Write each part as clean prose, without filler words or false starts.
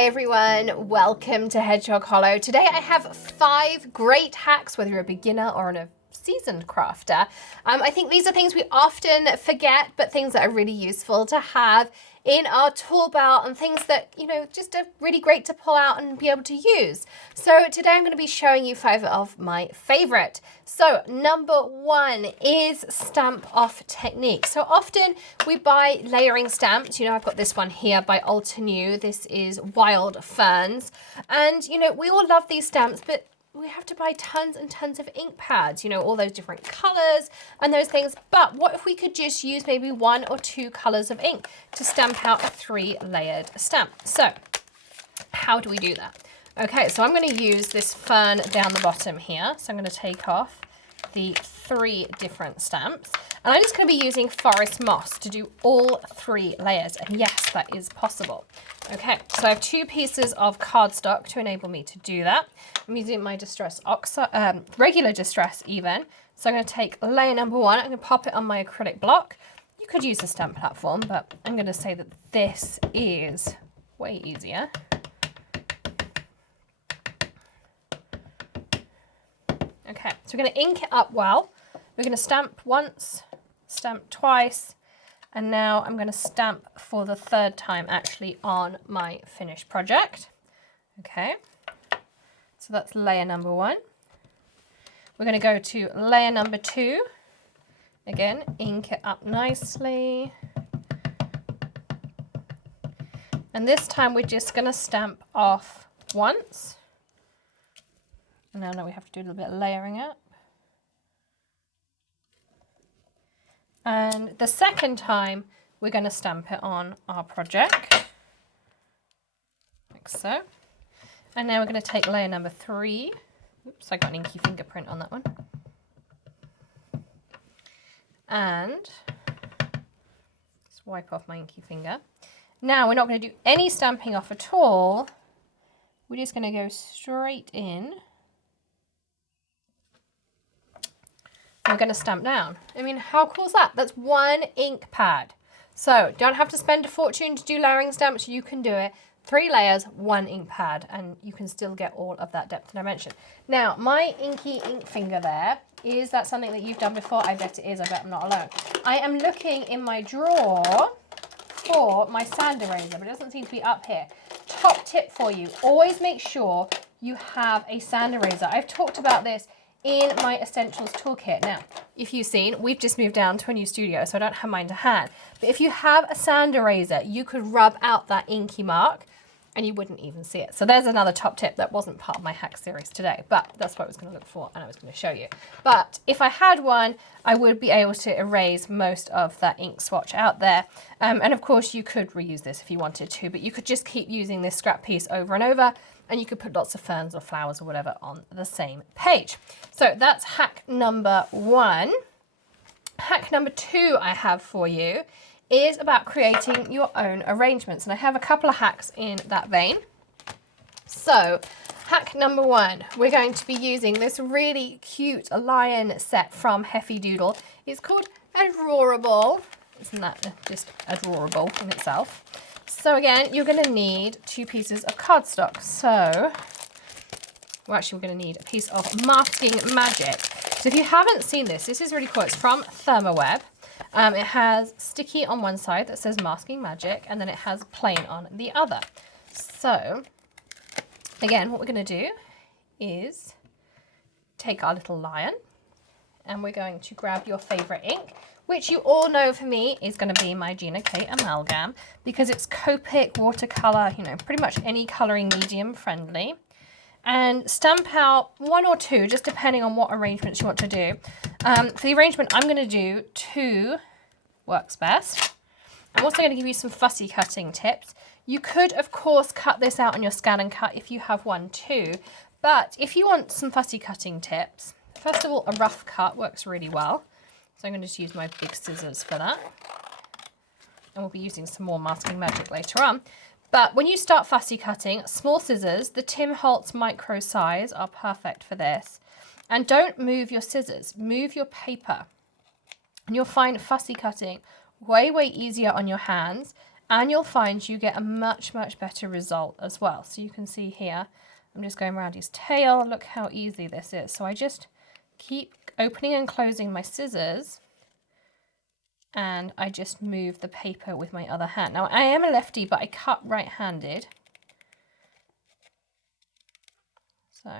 Hi everyone, welcome to Hedgehog Hollow. Today I have 5 great hacks, whether you're a beginner or a seasoned crafter. I think these are things we often forget, but things that are really useful to have in our tool belt and things that, just are really great to pull out and be able to use. So today I'm going to be showing you 5 of my favorite. So number 1 is stamp off technique. So often we buy layering stamps. I've got this one here by Altenew. This is Wild Ferns. And, we all love these stamps, but we have to buy tons and tons of ink pads, all those different colors and those things. But what if we could just use maybe 1 or 2 colors of ink to stamp out a 3-layered stamp? So how do we do that? Okay, so I'm going to use this Fern down the bottom here. So I'm going to take off the 3 different stamps. And I'm just going to be using Forest Moss to do all 3 layers. And yes, that is possible. Okay, so I have 2 pieces of cardstock to enable me to do that. I'm using my regular distress even. So I'm going to take layer number 1. I'm going to pop it on my acrylic block. You could use a stamp platform, but I'm going to say that this is way easier. Okay, so we're going to ink it up well. We're going to stamp once, stamp twice, and now I'm going to stamp for the 3rd time actually on my finished project. Okay, so that's layer number 1. We're going to go to layer number 2. Again, ink it up nicely. And this time we're just going to stamp off once. And now we have to do a little bit of layering up. And the 2nd time, we're going to stamp it on our project, like so. And now we're going to take layer number 3. Oops, I got an inky fingerprint on that one. And just wipe off my inky finger. Now we're not going to do any stamping off at all. We're just going to go straight in. We're going to stamp down. I mean, how cool is that? That's 1 ink pad. So don't have to spend a fortune to do layering stamps. You can do it. 3 layers, 1 ink pad, and you can still get all of that depth and dimension. Now, my inky ink finger there, is that something that you've done before? I bet it is. I bet I'm not alone. I am looking in my drawer for my sand eraser, but it doesn't seem to be up here. Top tip for you, always make sure you have a sand eraser. I've talked about this in my Essentials Toolkit. Now, if you've seen, we've just moved down to a new studio, so I don't have mine to hand. But if you have a sand eraser, you could rub out that inky mark and you wouldn't even see it. So there's another top tip that wasn't part of my hack series today, but that's what I was going to look for and I was going to show you. But if I had one, I would be able to erase most of that ink swatch out there. And of course, you could reuse this if you wanted to, but you could just keep using this scrap piece over and over, and you could put lots of ferns or flowers or whatever on the same page. So that's hack number 1. Hack number 2 I have for you is about creating your own arrangements. And I have a couple of hacks in that vein. So hack number 1, we're going to be using this really cute lion set from Heffy Doodle. It's called Adorable. Isn't that just adorable in itself? So again, you're going to need 2 pieces of cardstock. So, we're going to need a piece of Masking Magic. So if you haven't seen this, this is really cool. It's from Therm O Web. It has sticky on one side that says Masking Magic, and then it has plain on the other. So, again, what we're going to do is take our little lion, and we're going to grab your favorite ink, which you all know for me is going to be my Gina K Amalgam, because it's Copic, watercolor, pretty much any coloring medium friendly. And stamp out 1 or 2, just depending on what arrangements you want to do. For the arrangement I'm going to do, 2 works best. I'm also going to give you some fussy cutting tips. You could, of course, cut this out on your Scan and Cut if you have one too. But if you want some fussy cutting tips, first of all, a rough cut works really well. So I'm going to just use my big scissors for that. And we'll be using some more Masking Magic later on. But when you start fussy cutting, small scissors, the Tim Holtz micro size are perfect for this. And don't move your scissors, move your paper. And you'll find fussy cutting way, way easier on your hands and you'll find you get a much, much better result as well. So you can see here, I'm just going around his tail. Look how easy this is. So I just keep opening and closing my scissors, and I just move the paper with my other hand. Now I am a lefty, but I cut right-handed. So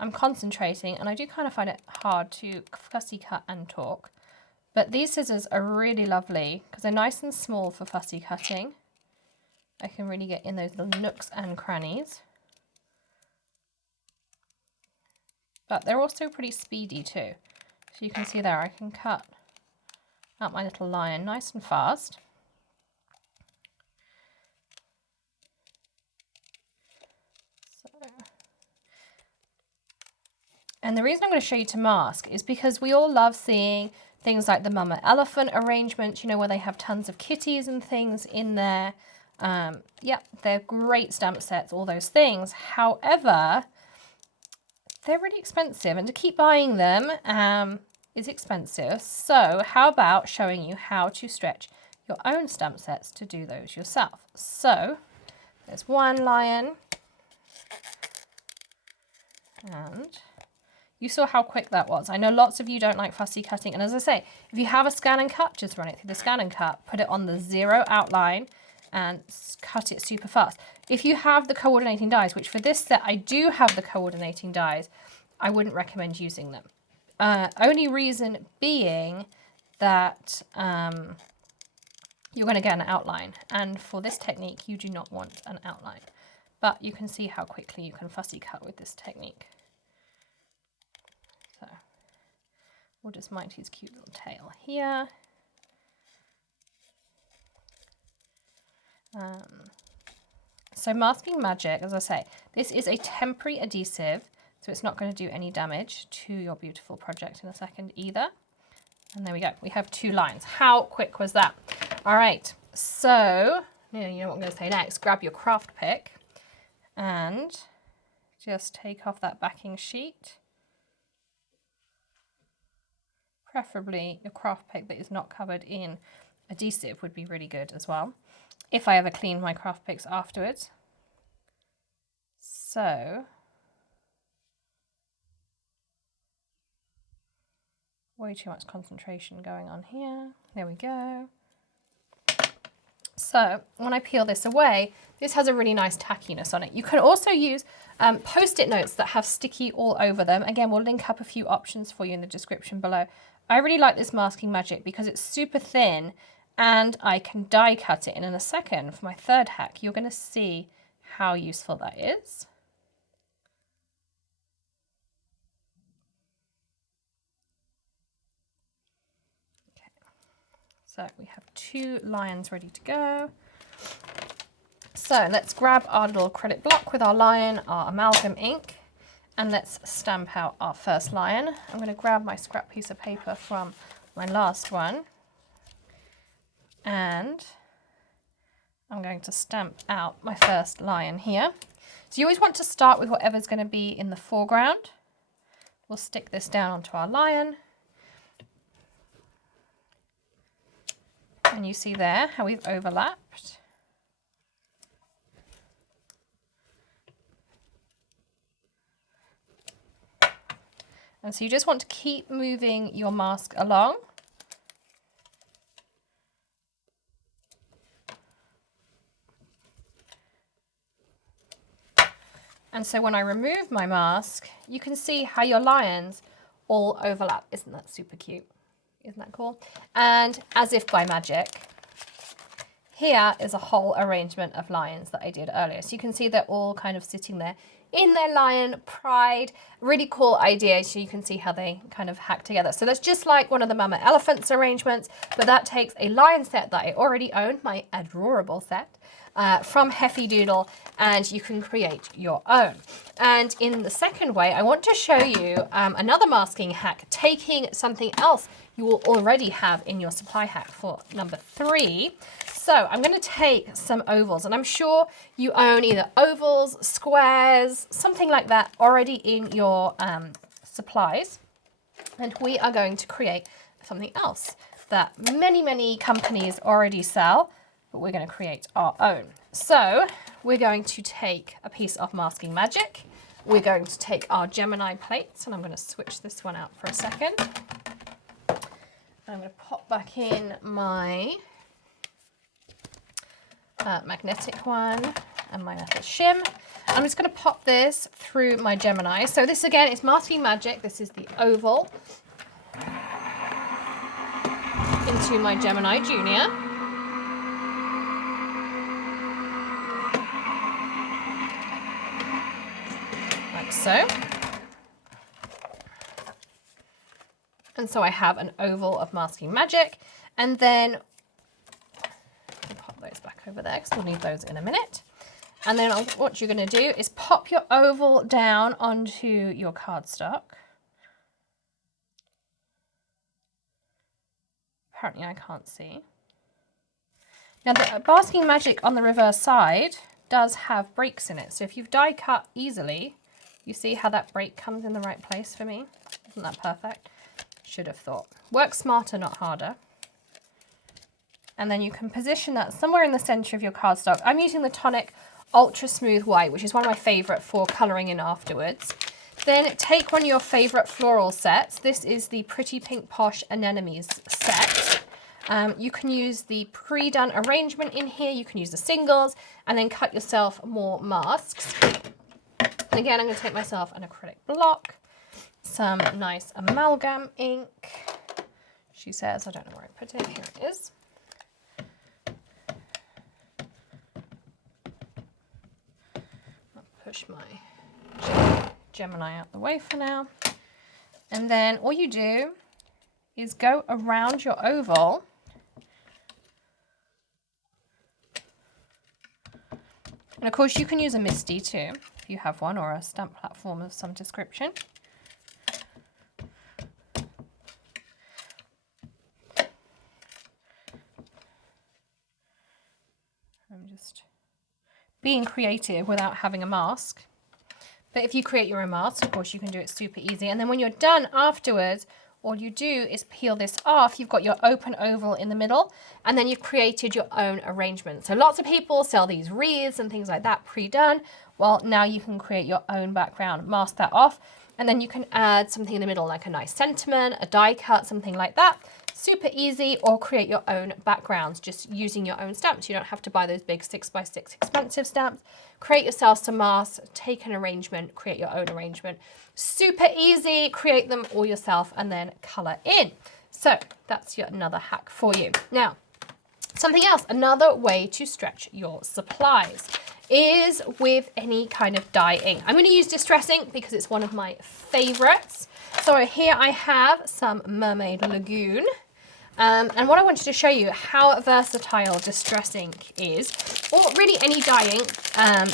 I'm concentrating, and I do kind of find it hard to fussy cut and talk. But these scissors are really lovely because they're nice and small for fussy cutting. I can really get in those little nooks and crannies. But they're also pretty speedy too. So you can see there, I can cut out my little lion nice and fast. And the reason I'm going to show you to mask is because we all love seeing things like the mama elephant arrangement, you know, where they have tons of kitties and things in there. Yep, they're great stamp sets, all those things. However, they're really expensive, and to keep buying them is expensive. So how about showing you how to stretch your own stamp sets to do those yourself? So there's one lion, and you saw how quick that was. I know lots of you don't like fussy cutting, and as I say, if you have a scan and cut, just run it through the scan and cut, put it on the 0 outline, and cut it super fast. If you have the coordinating dies, which for this set I do have the coordinating dies, I wouldn't recommend using them. Only reason being that you're going to get an outline, and for this technique you do not want an outline. But you can see how quickly you can fussy cut with this technique. So we'll just mind his cute little tail here. So Masking Magic, as I say, this is a temporary adhesive, so it's not going to do any damage to your beautiful project in a second either. And there we go. We have 2 lines. How quick was that? All right. So, you know what I'm going to say next. Grab your craft pick and just take off that backing sheet. Preferably your craft pick that is not covered in adhesive would be really good as well, if I ever clean my craft picks afterwards. So, way too much concentration going on here. There we go. So when I peel this away, this has a really nice tackiness on it. You can also use Post-it notes that have sticky all over them. Again, we'll link up a few options for you in the description below. I really like this Masking Magic because it's super thin, and I can die cut it. And in a second, for my third hack, you're going to see how useful that is. Okay. So we have 2 lions ready to go. So let's grab our little acrylic block with our lion, our amalgam ink, and let's stamp out our first lion. I'm going to grab my scrap piece of paper from my last one, and I'm going to stamp out my first lion here. So you always want to start with whatever's going to be in the foreground. We'll stick this down onto our lion. And you see there how we've overlapped. And so you just want to keep moving your mask along. And so when I remove my mask, you can see how your lions all overlap. Isn't that super cute? Isn't that cool? And as if by magic, here is a whole arrangement of lions that I did earlier. So you can see they're all kind of sitting there in their lion pride. Really cool idea. So you can see how they kind of hack together. So that's just like one of the Mama Elephants arrangements, but that takes a lion set that I already own, my adorable set, from Heffy Doodle, and you can create your own. And in the second way, I want to show you another masking hack, taking something else you will already have in your supply hack for number 3. So I'm going to take some ovals, and I'm sure you own either ovals, squares, something like that already in your supplies. And we are going to create something else that many, many companies already sell. but we're going to create our own. So we're going to take a piece of Masking Magic. We're going to take our Gemini plates, and I'm going to switch this one out for a second. I'm going to pop back in my magnetic one and my metal shim. I'm just going to pop this through my Gemini. So this again is Masking Magic. This is the oval into my Gemini Junior. Like so. And so I have an oval of Masking Magic, and then I'll pop those back over there because we'll need those in a minute. And then what you're going to do is pop your oval down onto your cardstock. Apparently I can't see. Now the Masking Magic on the reverse side does have breaks in it. So if you've die cut easily, you see how that break comes in the right place for me? Isn't that perfect? Should have thought. Work smarter, not harder. And then you can position that somewhere in the center of your cardstock. I'm using the Tonic Ultra Smooth White, which is one of my favorite for coloring in afterwards. Then take one of your favorite floral sets. This is the Pretty Pink Posh Anemones set. You can use the pre-done arrangement in here. You can use the singles and then cut yourself more masks. And again, I'm going to take myself an acrylic block, some nice amalgam ink. She says, I don't know where I put it. Here it is. I'll push my Gemini out the way for now. And then all you do is go around your oval. And of course you can use a MISTI too, if you have one, or a stamp platform of some description. I'm just being creative without having a mask. But if you create your own mask, of course, you can do it super easy. And then when you're done afterwards, all you do is peel this off. You've got your open oval in the middle, and then you've created your own arrangement. So lots of people sell these wreaths and things like that pre-done. Well, now you can create your own background, mask that off, and then you can add something in the middle, like a nice sentiment, a die cut, something like that. Super easy, or create your own backgrounds just using your own stamps. You don't have to buy those big 6x6 expensive stamps. Create yourself some masks, take an arrangement, create your own arrangement. Super easy, create them all yourself and then color in. So that's your another hack for you. Now, something else, another way to stretch your supplies is with any kind of dye ink. I'm going to use Distress ink because it's one of my favorites. So here I have some Mermaid Lagoon. And what I wanted to show you how versatile Distress ink is, or really any dye ink.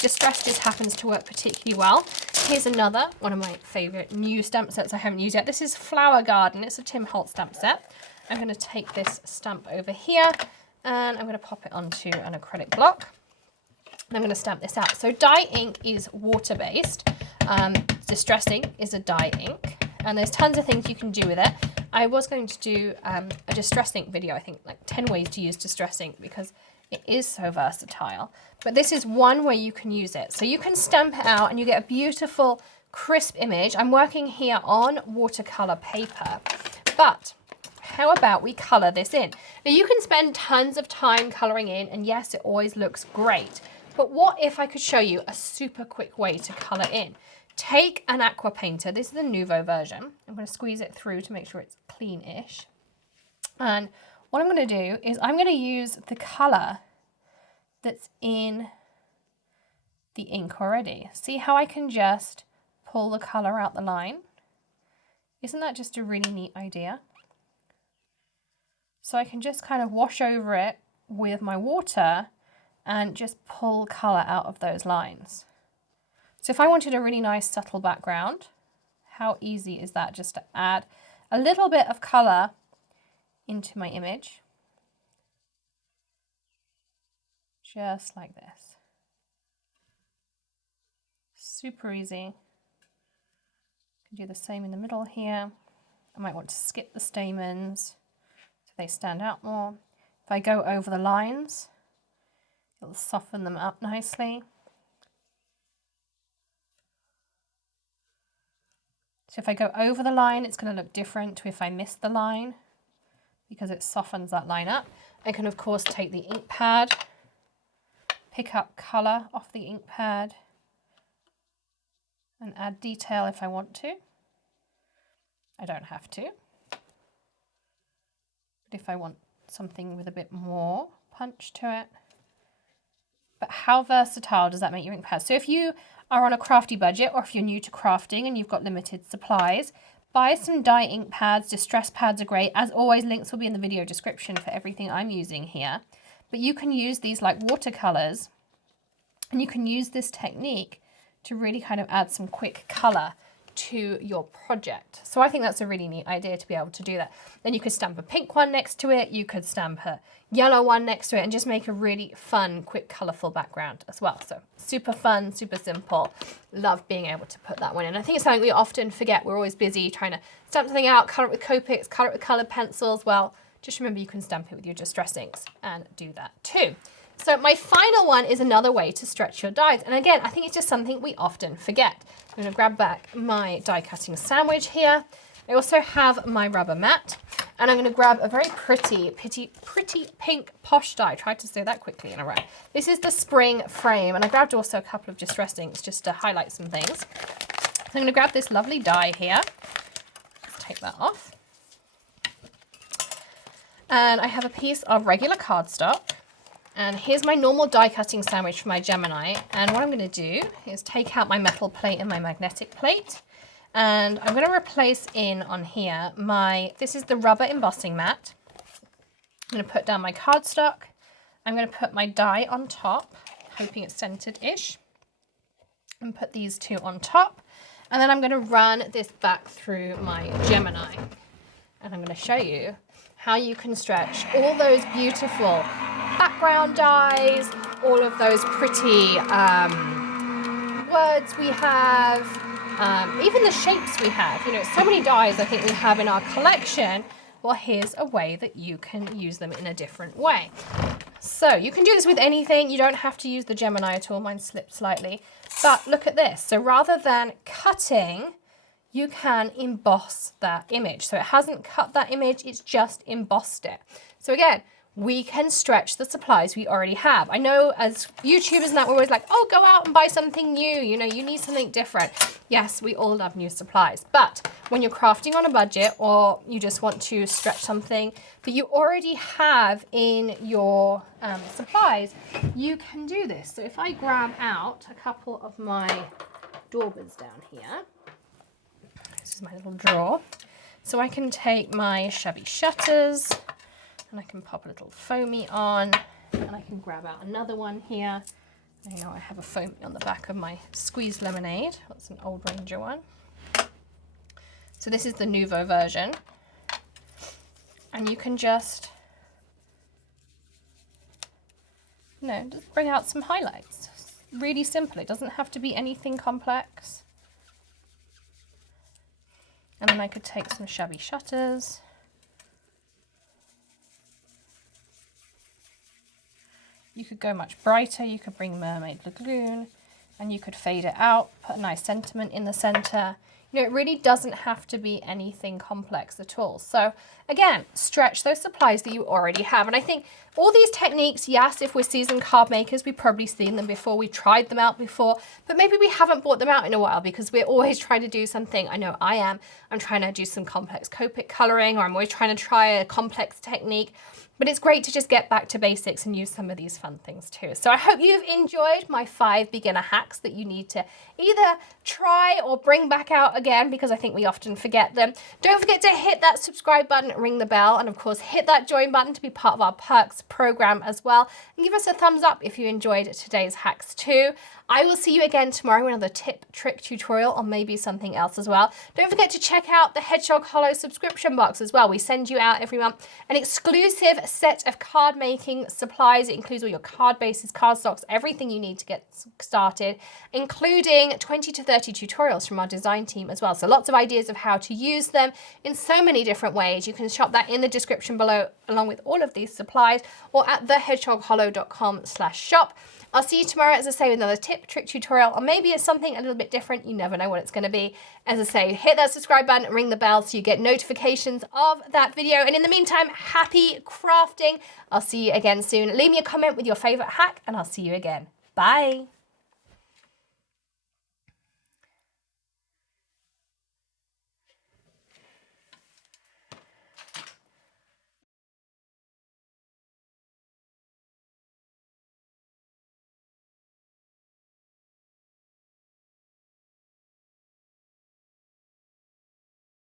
Distress just happens to work particularly well. Here's another one of my favorite new stamp sets I haven't used yet. This is Flower Garden. It's a Tim Holtz stamp set. I'm going to take this stamp over here and I'm going to pop it onto an acrylic block. And I'm going to stamp this out. So dye ink is water-based. Distress ink is a dye ink. And there's tons of things you can do with it. I was going to do a Distress ink video, I think like 10 ways to use Distress ink because it is so versatile. But this is one way you can use it. So you can stamp it out and you get a beautiful crisp image. I'm working here on watercolor paper, but how about we color this in? Now you can spend tons of time coloring in, and yes, it always looks great. But what if I could show you a super quick way to color in? Take an aqua painter. This is the Nouveau version. I'm going to squeeze it through to make sure it's clean-ish. And what I'm going to do is I'm going to use the color that's in the ink already. See how I can just pull the color out the line? Isn't that just a really neat idea? So I can just kind of wash over it with my water and just pull color out of those lines. So if I wanted a really nice subtle background, how easy is that just to add a little bit of color into my image? Just like this. Super easy. Can do the same in the middle here. I might want to skip the stamens so they stand out more. If I go over the lines, It'll soften them up nicely. So if I go over the line, it's going to look different to if I miss the line, because it softens that line up. I can of course take the ink pad, pick up colour off the ink pad, and add detail if I want to. I don't have to. But if I want something with a bit more punch to it. But how versatile does that make your ink pad? So if you are on a crafty budget, or if you're new to crafting and you've got limited supplies, buy some dye ink pads. Distress pads are great. As always, links will be in the video description for everything I'm using here. But you can use these like watercolors, and you can use this technique to really kind of add some quick color to your project. So I think that's a really neat idea to be able to do that. Then you could stamp a pink one next to it, you could stamp a yellow one next to it, and just make a really fun, quick, colorful background as well. So super fun, super simple. Love being able to put that one in. I think it's something we often forget. We're always busy trying to stamp something out, color it with Copics, color it with colored pencils. Well, just remember you can stamp it with your Distress inks and do that too. So my final one is another way to stretch your dies. And again, I think it's just something we often forget. I'm going to grab back my die cutting sandwich here. I also have my rubber mat, and I'm going to grab a very pretty pink posh die. I tried to say that quickly in a row. This is the spring frame, and I grabbed also a couple of Distress inks just to highlight some things. So I'm going to grab this lovely die here. Let's take that off. And I have a piece of regular cardstock. And here's my normal die cutting sandwich for my Gemini. And what I'm going to do is take out my metal plate and my magnetic plate. And I'm going to replace in on here this is the rubber embossing mat. I'm going to put down my cardstock. I'm going to put my die on top, hoping it's centered-ish. And put these two on top. And then I'm going to run this back through my Gemini. And I'm going to show you how you can stretch all those beautiful background dies, all of those pretty words we have, even the shapes we have. You know, so many dies I think we have in our collection. Well, here's a way that you can use them in a different way. So you can do this with anything. You don't have to use the Gemini at all. Mine slipped slightly. But look at this. So rather than cutting, you can emboss that image. So it hasn't cut that image, it's just embossed it. So again, we can stretch the supplies we already have. I know as YouTubers and that, we're always like, oh, go out and buy something new. You know, you need something different. Yes, we all love new supplies. But when you're crafting on a budget, or you just want to stretch something that you already have in your supplies, you can do this. So if I grab out a couple of my daubers down here, this is my little drawer. So I can take my Chevy shutters, and I can pop a little foamy on, and I can grab out another one here. I know I have a foamy on the back of my squeezed lemonade. That's an old Ranger one. So this is the Nouveau version. And you can just, just bring out some highlights. Really simple. It doesn't have to be anything complex. And then I could take some Chevy shutters. You could go much brighter. You could bring Mermaid Lagoon, and you could fade it out, put a nice sentiment in the center. You know, it really doesn't have to be anything complex at all. So again, stretch those supplies that you already have. And I think all these techniques, yes, if we're seasoned card makers, we've probably seen them before, we tried them out before, but maybe we haven't brought them out in a while because we're always trying to do something. I know I am. I'm trying to do some complex Copic coloring, or I'm always trying to try a complex technique. But it's great to just get back to basics and use some of these fun things too. So I hope you've enjoyed my 5 beginner hacks that you need to either try or bring back out again, because I think we often forget them. Don't forget to hit that subscribe button, ring the bell, and of course hit that join button to be part of our perks program as well. And give us a thumbs up if you enjoyed today's hacks too. I will see you again tomorrow with another tip, trick tutorial, or maybe something else as well. Don't forget to check out the Hedgehog Hollow subscription box as well. We send you out every month an exclusive set of card making supplies. It includes all your card bases, cardstocks, everything you need to get started, including 20 to 30 tutorials from our design team as well. So lots of ideas of how to use them in so many different ways. You can shop that in the description below along with all of these supplies, or at thehedgehoghollow.com/shop. I'll see you tomorrow, as I say, with another tip, trick tutorial, or maybe it's something a little bit different. You never know what it's going to be. As I say, hit that subscribe button and ring the bell so you get notifications of that video. And in the meantime, happy crafting. I'll see you again soon. Leave me a comment with your favorite hack, and I'll see you again. Bye.